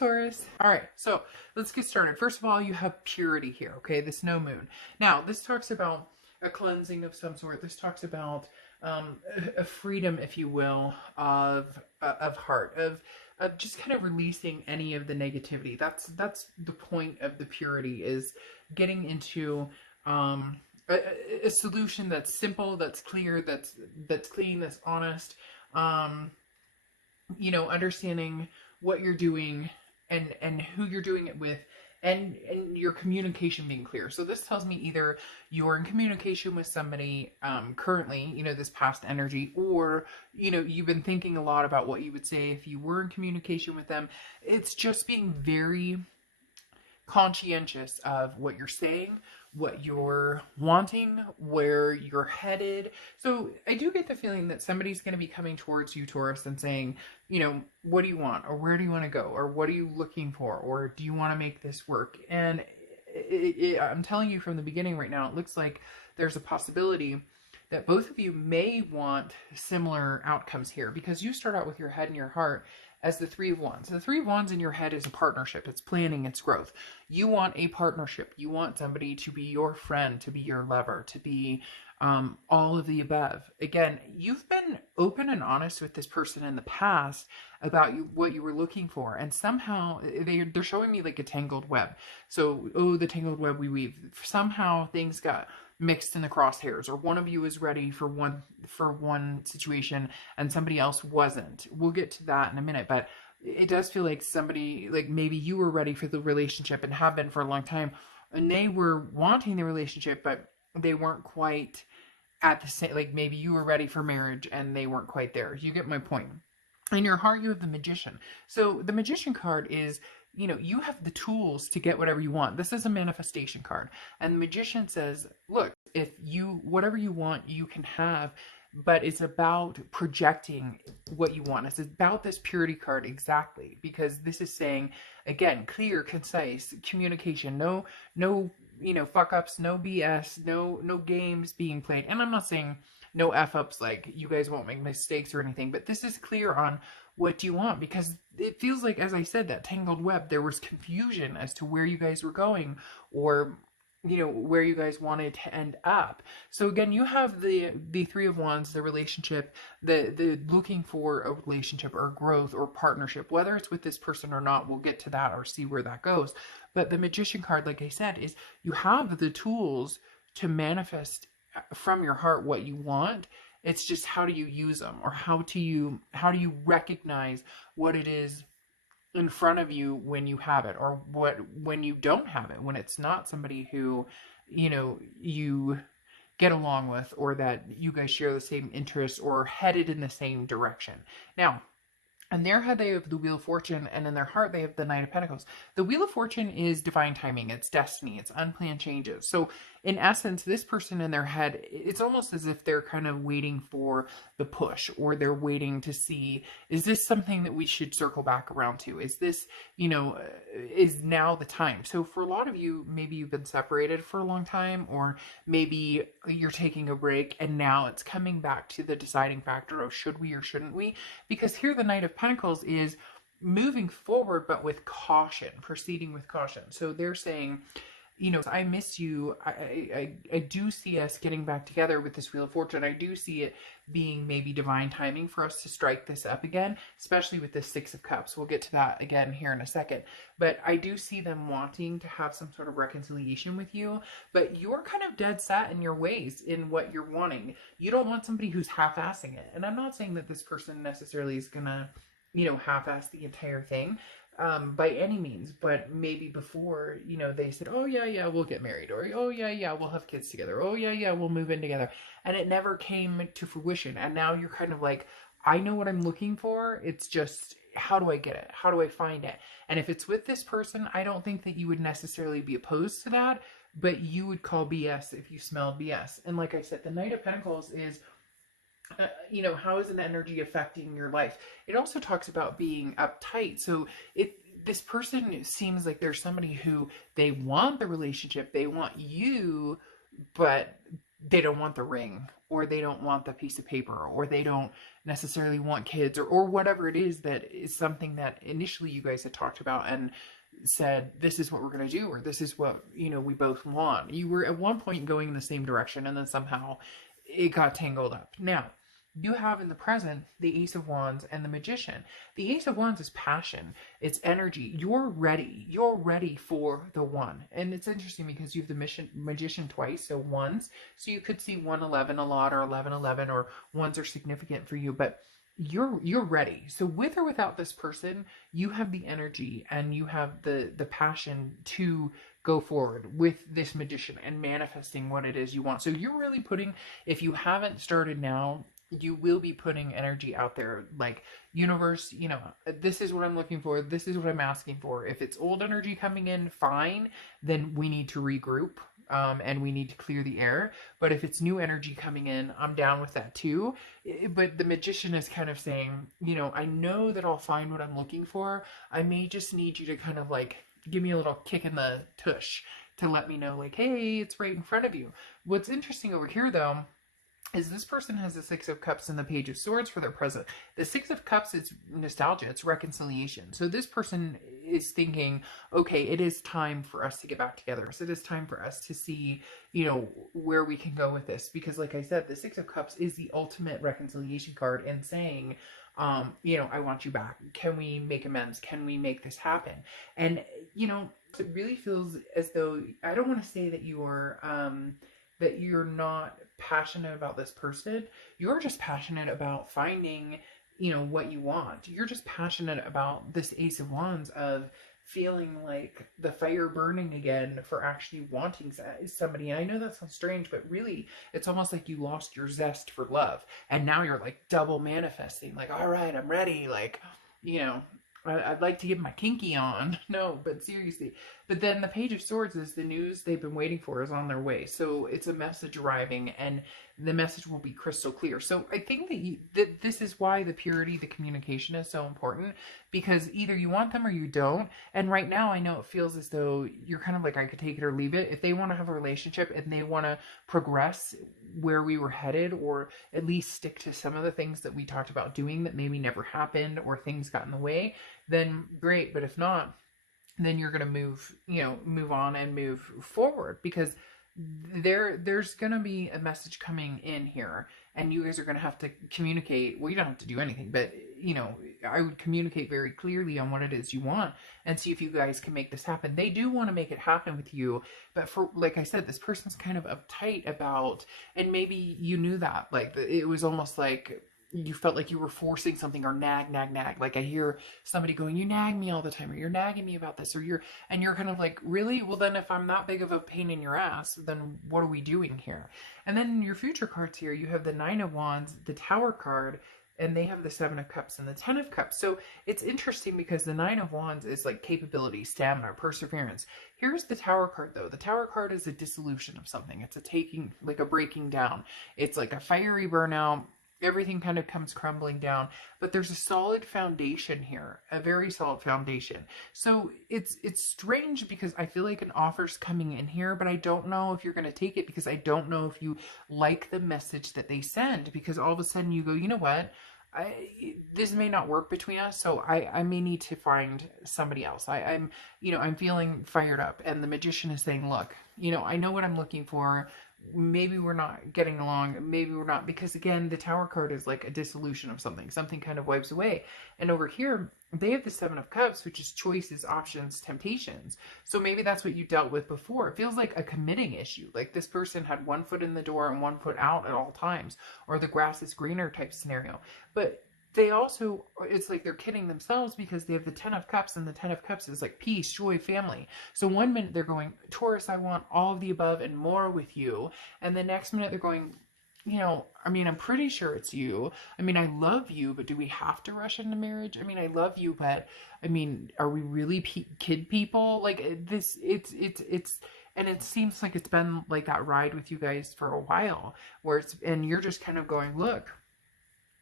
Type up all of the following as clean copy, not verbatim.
Taurus. All right, so let's get started. First of all, you have purity here, okay? This no moon. Now, this talks about a cleansing of some sort. This talks about a freedom, if you will, of heart, of just kind of releasing any of the negativity. That's the point of the purity, is getting into a solution that's simple, that's clear, that's clean, that's honest. Understanding what you're doing and who you're doing it with, and your communication being clear. So this tells me either you're in communication with somebody currently, this past energy, or you've been thinking a lot about what you would say if you were in communication with them. It's just being very conscientious of what you're saying, what you're wanting, where you're headed. So I do get the feeling that somebody's going to be coming towards you, Taurus, and saying, what do you want? Or where do you want to go? Or what are you looking for? Or do you want to make this work? And I'm telling you from the beginning right now, it looks like there's a possibility that both of you may want similar outcomes here, because you start out with your head and your heart as the Three of Wands. The Three of Wands in your head is a partnership. It's planning, it's growth. You want a partnership. You want somebody to be your friend, to be your lover, to be all of the above. Again, you've been open and honest with this person in the past about what you were looking for, and somehow they're showing me like a tangled web. So, the tangled web we weave. Somehow things got mixed in the crosshairs, or one of you is ready for one situation and somebody else wasn't. We'll get to that in a minute, but it does feel like somebody, like maybe you were ready for the relationship and have been for a long time, and they were wanting the relationship, but they weren't quite at the same, like maybe you were ready for marriage and they weren't quite there. You get my point. In your heart, you have the Magician. So the Magician card is, you have the tools to get whatever you want. This is a manifestation card. And the Magician says, look, whatever you want, you can have, but it's about projecting what you want. It's about this purity card exactly, because this is saying, again, clear, concise communication, no, fuck ups, no BS, no games being played. And I'm not saying no F ups, like you guys won't make mistakes or anything, but this is clear on what do you want, because it feels like, as I said, that tangled web, there was confusion as to where you guys were going, or where you guys wanted to end up. So again, you have the Three of Wands, the relationship, the looking for a relationship or growth or partnership, whether it's with this person or not. We'll get to that or see where that goes. But the Magician card, like I said, is you have the tools to manifest from your heart what you want. It's just, how do you use them, or how do you recognize what it is in front of you when you have it, or when you don't have it, when it's not somebody who you get along with, or that you guys share the same interests or headed in the same direction. Now, in their head, they have the Wheel of Fortune, and in their heart, they have the Knight of Pentacles. The Wheel of Fortune is divine timing. It's destiny. It's unplanned changes. So, in essence, this person in their head, it's almost as if they're kind of waiting for the push, or they're waiting to see, is this something that we should circle back around to? Is this, is now the time? So, for a lot of you, maybe you've been separated for a long time, or maybe you're taking a break, and now it's coming back to the deciding factor of should we or shouldn't we? Because here the Knight of Pentacles is moving forward, but with caution, proceeding with caution. So they're saying, I miss you. I do see us getting back together with this Wheel of Fortune. I do see it being maybe divine timing for us to strike this up again, especially with the Six of Cups. We'll get to that again here in a second. But I do see them wanting to have some sort of reconciliation with you, but you're kind of dead set in your ways in what you're wanting. You don't want somebody who's half-assing it. And I'm not saying that this person necessarily is gonna, half-ass the entire thing. By any means, but maybe before, they said, oh yeah, we'll get married, or oh yeah, we'll have kids together, oh yeah, we'll move in together, and it never came to fruition. And now you're kind of like, I know what I'm looking for, it's just, how do I get it? How do I find it? And if it's with this person, I don't think that you would necessarily be opposed to that, but you would call BS if you smelled BS. And like I said, the Knight of Pentacles is, how is an energy affecting your life? It also talks about being uptight. So this person seems like there's somebody who they want the relationship, they want you, but they don't want the ring, or they don't want the piece of paper, or they don't necessarily want kids, or whatever it is that is something that initially you guys had talked about and said, this is what we're going to do, or this is what, we both want. You were at one point going in the same direction, and then somehow it got tangled up. Now, you have in the present the Ace of Wands and the Magician. The Ace of Wands is passion. It's energy. You're ready. You're ready for the one. And it's interesting because you have the Magician twice, so ones. So you could see 111 a lot, or 1111, or ones are significant for you, but you're ready. So with or without this person, you have the energy and you have the passion to go forward with this Magician and manifesting what it is you want. So you're really putting, if you haven't started now, you will be putting energy out there, like, universe, this is what I'm looking for. This is what I'm asking for. If it's old energy coming in, fine, then we need to regroup. And we need to clear the air. But if it's new energy coming in, I'm down with that too. But the Magician is kind of saying, I know that I'll find what I'm looking for. I may just need you to kind of like give me a little kick in the tush to let me know, like, hey, it's right in front of you. What's interesting over here, though, is this person has the Six of Cups and the Page of Swords for their present. The Six of Cups is nostalgia, it's reconciliation. So this person is thinking, okay, it is time for us to get back together. So it is time for us to see, where we can go with this. Because like I said, the Six of Cups is the ultimate reconciliation card and saying, I want you back. Can we make amends? Can we make this happen? And, it really feels as though, I don't want to say that you're not passionate about this person. You're just passionate about finding, what you want. You're just passionate about this Ace of Wands of feeling like the fire burning again for actually wanting somebody. And I know that sounds strange, but really it's almost like you lost your zest for love. And now you're like double manifesting, like, all right, I'm ready. Like, I'd like to get my kinky on. No, but seriously. But then the Page of Swords is the news they've been waiting for is on their way. So it's a message arriving, and the message will be crystal clear. So I think that this is why the purity, the communication is so important, because either you want them or you don't. And right now I know it feels as though you're kind of like, I could take it or leave it. If they want to have a relationship and they want to progress where we were headed, or at least stick to some of the things that we talked about doing that maybe never happened, or things got in the way, then great. But if not, then you're going to move on and move forward, because there's going to be a message coming in here, and you guys are going to have to communicate. Well, you don't have to do anything, but I would communicate very clearly on what it is you want and see if you guys can make this happen. They do want to make it happen with you, but for, like I said, this person's kind of uptight about, and maybe you knew that, like, it was almost like you felt like you were forcing something, or nag. Like I hear somebody going, you nag me all the time, or you're nagging me about this, or you're kind of like, really? Well, then if I'm not big of a pain in your ass, then what are we doing here? And then in your future cards here, you have the Nine of Wands, the Tower card, and they have the Seven of Cups and the Ten of Cups. So it's interesting because the Nine of Wands is like capability, stamina, perseverance. Here's the Tower card, though. The Tower card is a dissolution of something. It's a taking, like a breaking down. It's like a fiery burnout. Everything kind of comes crumbling down, but there's a solid foundation here, a very solid foundation. So it's strange because I feel like an offer's coming in here, but I don't know if you're going to take it, because I don't know if you like the message that they send, because all of a sudden you go, you know what? This may not work between us, so I may need to find somebody else. I'm feeling fired up, and the Magician is saying, look, I know what I'm looking for. Maybe we're not getting along, maybe we're not, because again, the Tower card is like a dissolution of something kind of wipes away. And over here, they have the Seven of Cups, which is choices, options, temptations. So maybe that's what you dealt with before. It feels like a committing issue, like this person had one foot in the door and one foot out at all times, or the grass is greener type scenario. But they also, it's like they're kidding themselves, because they have the Ten of Cups, and the Ten of Cups is like peace, joy, family. So one minute they're going, Taurus, I want all of the above and more with you. And the next minute they're going, I'm pretty sure it's you. I love you, but do we have to rush into marriage? I love you, but are we really kid people? Like this, it's, and it seems like it's been like that ride with you guys for a while, where and you're just kind of going, look,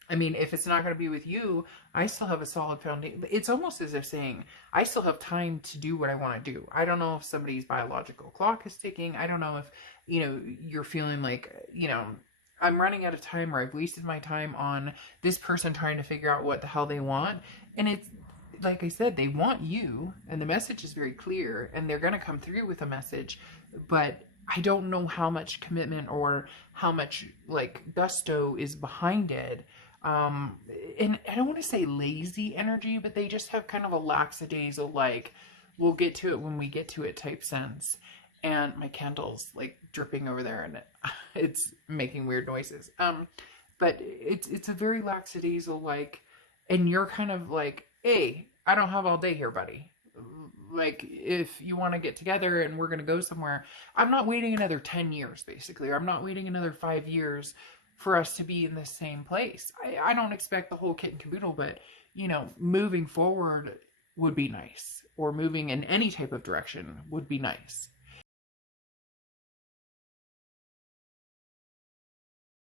I mean, if it's not going to be with you, I still have a solid foundation. It's almost as if saying, I still have time to do what I want to do. I don't know if somebody's biological clock is ticking. I don't know if, you're feeling like, I'm running out of time, or I've wasted my time on this person trying to figure out what the hell they want. And it's, like I said, they want you, and the message is very clear, and they're going to come through with a message, but I don't know how much commitment or how much like gusto is behind it. And I don't want to say lazy energy, but they just have kind of a lackadaisical, like, we'll get to it when we get to it type sense. And my candle's like dripping over there, and it's making weird noises. But it's a very lackadaisical, like, and you're kind of like, hey, I don't have all day here, buddy. Like, if you want to get together and we're going to go somewhere, I'm not waiting another 10 years, basically. Or I'm not waiting another 5 years for us to be in the same place. I don't expect the whole kit and caboodle, but, moving forward would be nice. Or moving in any type of direction would be nice.